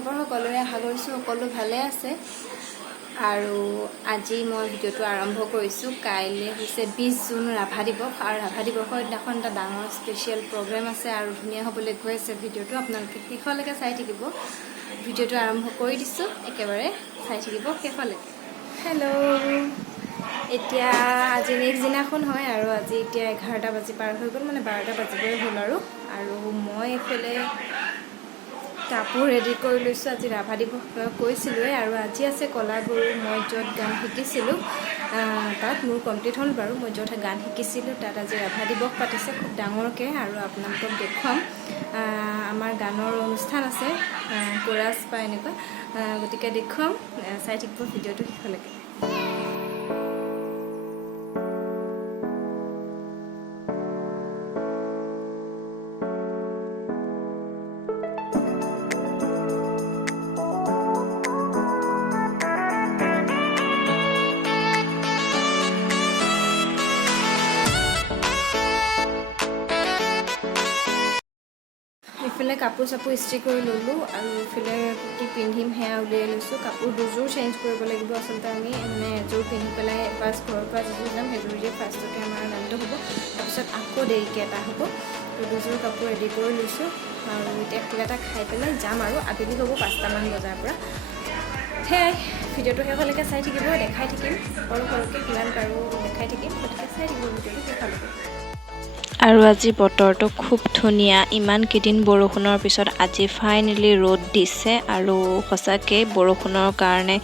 খবৰ সকলোৰে আশা কৰিছোঁ সকলো ভালে আছে আৰু আজি মই ভিডিঅ'টো আৰম্ভ কৰিছোঁ। কাইলৈ হৈছে 20 জুন ৰাভা দিৱস আৰু ৰাভা দিৱসৰ দিনাখন এটা ডাঙৰ স্পেচিয়েল প্ৰগ্ৰেম আছে আৰু ধুনীয়া হ'বলৈ গৈ আছে। ভিডিঅ'টো আপোনালোকে শেষলৈকে চাই থাকিব। ভিডিঅ'টো আৰম্ভ কৰি দিছোঁ, একেবাৰে চাই থাকিব শেষলৈকে। হেল্ল', এতিয়া আজি নেক্সট দিনাখন হয় আৰু আজি এতিয়া 11টা বাজি পাৰ হৈ গ'ল, মানে 12টা বাজিবই হ'ল আৰু মই এইফালে কাপোৰ ৰেডি কৰি লৈছোঁ। আজি ৰাভা দিৱস কৈছিলোঁৱে আৰু আজি আছে কলাগুৰু। মই য'ত গান শিকিছিলোঁ তাত মোৰ কমপ্লিট হ'ল বাৰু। মই য'ত গান শিকিছিলোঁ তাত আজি ৰাভা দিৱস পাতিছে খুব ডাঙৰকৈ আৰু আপোনালোকক দেখুৱাম। আমাৰ গানৰ অনুষ্ঠান আছে, কোৰাছ বা এনেকুৱা, গতিকে দেখুৱাম। চাই থাকিব ভিডিঅ'টো শেষলৈকে। এইফালে কাপোৰ চাপোৰ ইস্ত্ৰি কৰি ল'লোঁ আৰু এইফালে কি পিন্ধিম সেয়া উলিয়াই লৈছোঁ। কাপোৰ দুযোৰ চেঞ্জ কৰিব লাগিব আচলতে। আমি মানে এযোৰ পিন্ধি পেলাই ফাৰ্ষ্ট ঘৰৰ পৰা যিযোৰ যাম সেইযোৰ দিয়ে ফাৰ্ষ্টতে আমাৰ গানটো হ'ব, তাৰপিছত আকৌ দেৰিকৈ এটা হ'ব। তো দুযোৰ কাপোৰ ৰেডি কৰি লৈছোঁ আৰু এতিয়া কিবা এটা খাই পেলাই যাম আৰু আবেলি হ'ব 5টামান বজাৰ পৰা। সেয়াই, ভিডিঅ'টো শেষলৈকে চাই থাকিব, দেখাই থাকিম সৰু সৰুকৈ কিমান পাৰোঁ দেখাই থাকিম, গতিকে চাই থাকিব ভিডিঅ'টো শেষলৈকে। আৰু আজি বতৰটো খুব ধুনীয়া। ইমান কেইদিন বৰষুণৰ পিছত আজি ফাইনেলি ৰ'দ দিছে আৰু সঁচাকৈ বৰষুণৰ কাৰণে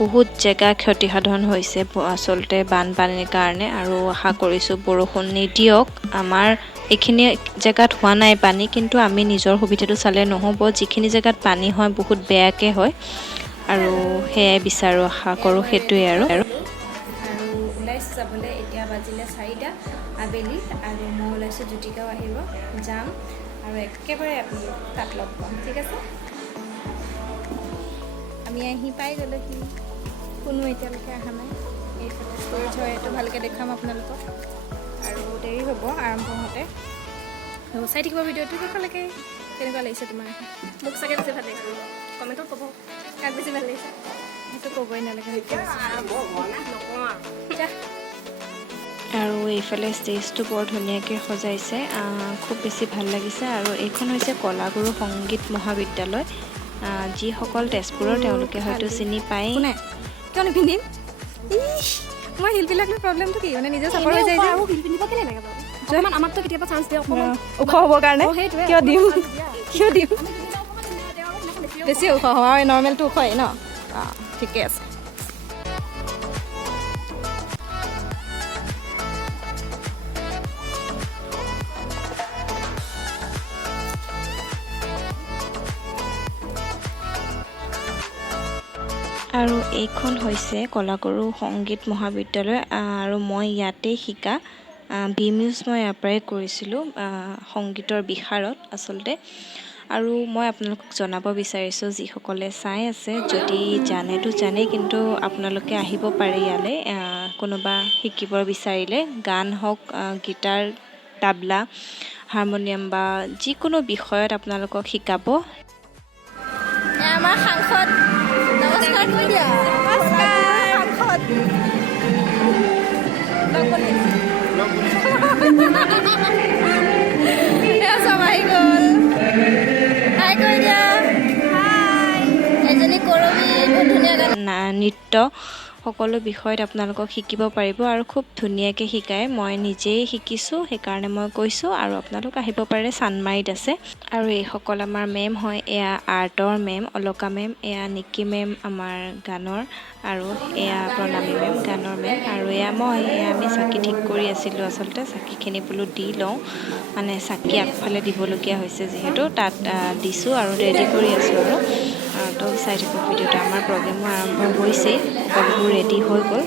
বহুত জেগা ক্ষতিসাধন হৈছে আচলতে বানপানীৰ কাৰণে, আৰু আশা কৰিছোঁ বৰষুণ নিদিয়ক। আমাৰ এইখিনি জেগাত হোৱা নাই পানী, কিন্তু আমি নিজৰ সুবিধাটো চালে নহ'ব। যিখিনি জেগাত পানী হয় বহুত বেয়াকৈ হয় আৰু সেয়াই বিচাৰোঁ, আশা কৰোঁ সেইটোৱে আৰু ওলাইছোঁ যাবলৈ। এতিয়া বাজিলে 4টা আবেলি আৰু মই ওলাইছোঁ, জ্যোতিকাও আহিব, যাম আৰু একেবাৰে আপোনালোক তাত লগ পাম, ঠিক আছে? আমি আহি পাই গ'লোহি, কোনো এতিয়ালৈকে অহা নাই। এইফালে ষ্ট'ৰেজ হয়, এইটো ভালকৈ দেখাম আপোনালোকক আৰু দেৰি হ'ব আৰম্ভ হওঁতে। চাই থাকিব ভিডিঅ'টো শেষলৈকে। কেনেকুৱা লাগিছে তোমাৰ? মোক চাগে বেছি ভাল লাগিছে, কমেণ্টত ক'ব কাক বেছি ভাল লাগিছে। সেইটো ক'বই নালাগে, আৰু এইফালে ষ্টেজটো বৰ ধুনীয়াকৈ সজাইছে, খুব বেছি ভাল লাগিছে। আৰু এইখন হৈছে কলাগুৰু সংগীত মহাবিদ্যালয়। যিসকল তেজপুৰৰ তেওঁলোকে হয়তো চিনি পায়েই। কোনে কিয় নিপিন্ধিম? মই হিলবিলাক লৈ প্ৰব্লেমটো কি, মানে নিজে চাপৰ হৈ যায় যে। আৰু হিল পিন্ধিব কেলৈ লাগে বাৰু? আমাকতো কেতিয়াবা চান্স দিয়ে অকণমান ওখ হ'বৰ কাৰণে। কিয় দিম, কিয় দিম? বেছি ওখ হয়, নৰ্মেলটো ওখই ন? ঠিকে আছে। আৰু এইখন হৈছে কলাগুৰু সংগীত মহাবিদ্যালয় আৰু মই ইয়াতেই শিকা বিমিউজ মই ইয়াৰ পৰাই কৰিছিলোঁ, সংগীতৰ বিশাৰদ আচলতে। আৰু মই আপোনালোকক জনাব বিচাৰিছোঁ, যিসকলে চাই আছে, যদি জানেতো জানেই, কিন্তু আপোনালোকে আহিব পাৰে ইয়ালৈ কোনোবা শিকিব বিচাৰিলে। গান হওক, গীটাৰ, তাবলা, হাৰমনিয়াম বা যিকোনো বিষয়ত আপোনালোকক শিকাব। আমাৰ সাংসদ নমস্কাৰ কৈ দিয়া। সাংসদ চব আহি গ'ল। হাই কৈ দিয়া। হাই, এজনী কৰবী, বহুত ধুনীয়া গান। নৃত্য সকলো বিষয়ত আপোনালোকক শিকিব পাৰিব আৰু খুব ধুনীয়াকৈ শিকায়। মই নিজেই শিকিছোঁ, সেইকাৰণে মই কৈছোঁ। আৰু আপোনালোক আহিব পাৰে, চানমাৰীত আছে। আৰু এইসকল আমাৰ মেম হয়, এয়া আৰ্টৰ মেম অলকা মেম, এয়া নিকি মেম আমাৰ গানৰ, আৰু এয়া প্ৰণামী মেম গানৰ মেম, আৰু এয়া মই। আমি চাকি ঠিক কৰি আছিলোঁ আচলতে। চাকিখিনি বোলো দি লওঁ, মানে চাকি আগফালে দিবলগীয়া হৈছে যিহেতু, তাত দিছোঁ আৰু ৰেডি কৰি আছোঁ আৰু তো চাই থাকক ভিডিঅ'টো। আমাৰ প্ৰগ্ৰেমো আৰম্ভ হৈছেই, সকলোবোৰ ৰেডি হৈ গ'ল।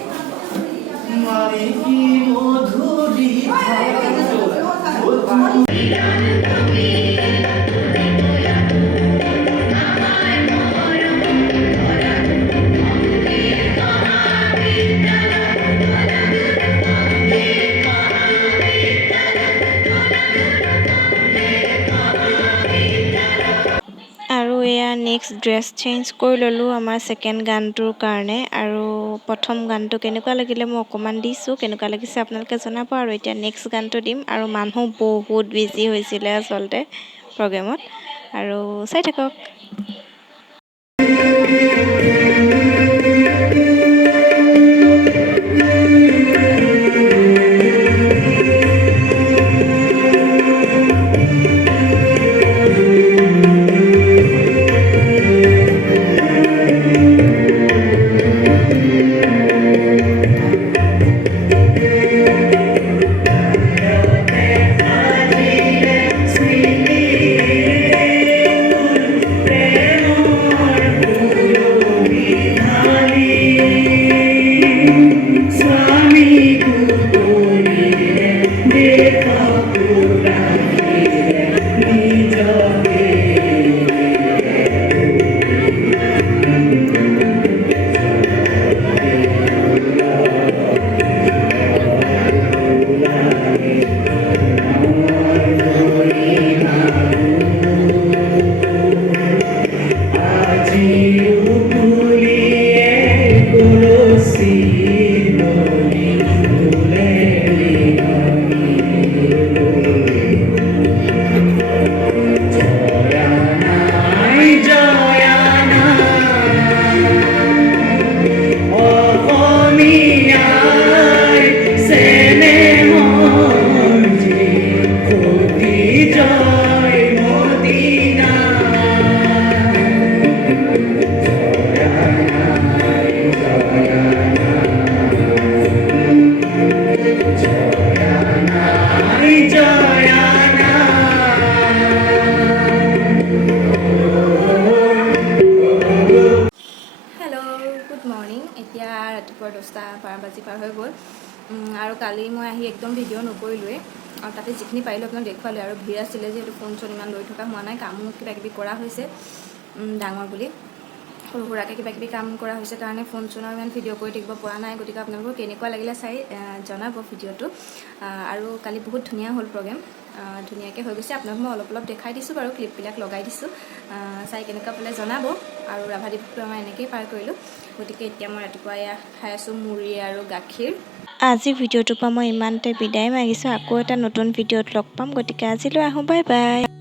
আৰু এয়া নেক্সট ড্ৰেছ চেঞ্জ কৰি ল'লোঁ আমাৰ ছেকেণ্ড গানটোৰ কাৰণে। আৰু প্ৰথম গানটো কেনেকুৱা লাগিলে মই অকণমান দিছোঁ, কেনেকুৱা লাগিছে আপোনালোকে জনাব। আৰু এতিয়া নেক্সট গানটো দিম। আৰু মানুহ বহুত বিজি হৈছিলে আচলতে প্ৰগ্ৰেমত, আৰু চাই থাকক। এতিয়া ৰাতিপুৱা 10:12 বাজি পাৰ হৈ গ'ল। আৰু কালি মই আহি একদম ভিডিঅ' নকৰিলোৱে, আৰু তাতে যিখিনি পাৰিলোঁ আপোনাক দেখুৱালোঁ। আৰু ভিৰ আছিলে যিহেতু ফোন চোন ইমান লৈ থকা হোৱা নাই, কামো কিবাকিবি কৰা হৈছে ডাঙৰ বুলি, সৰু সুৰাকৈ কিবাকিবি কাম কৰা হৈছে কাৰণে ফোন চোনৰ ইমান ভিডিঅ' কৰি থাকিব পৰা নাই। গতিকে আপোনালোকৰ কেনেকুৱা লাগিলে চাই জনাব ভিডিঅ'টো। আৰু কালি বহুত ধুনীয়া হ'ল প্ৰগ্ৰেম, ধুনীয়াকৈ হৈ গৈছে। আপোনাক মই অলপ অলপ দেখাই দিছোঁ বাৰু, ক্লিপবিলাক লগাই দিছোঁ, চাই কেনেকুৱা পালে জনাব। আৰু ৰাভা দিৱসটো আমাৰ এনেকৈয়ে পাৰ কৰিলোঁ। গতিকে এতিয়া মই ৰাতিপুৱা এয়া খাই আছোঁ মুড়ি আৰু গাখীৰ। আজি ভিডিঅ'টোৰ পৰা মই ইমানতে বিদায় মাগিছোঁ। আকৌ এটা নতুন ভিডিঅ'ত লগ পাম। গতিকে আজিলৈ আহোঁ, বাই বাই।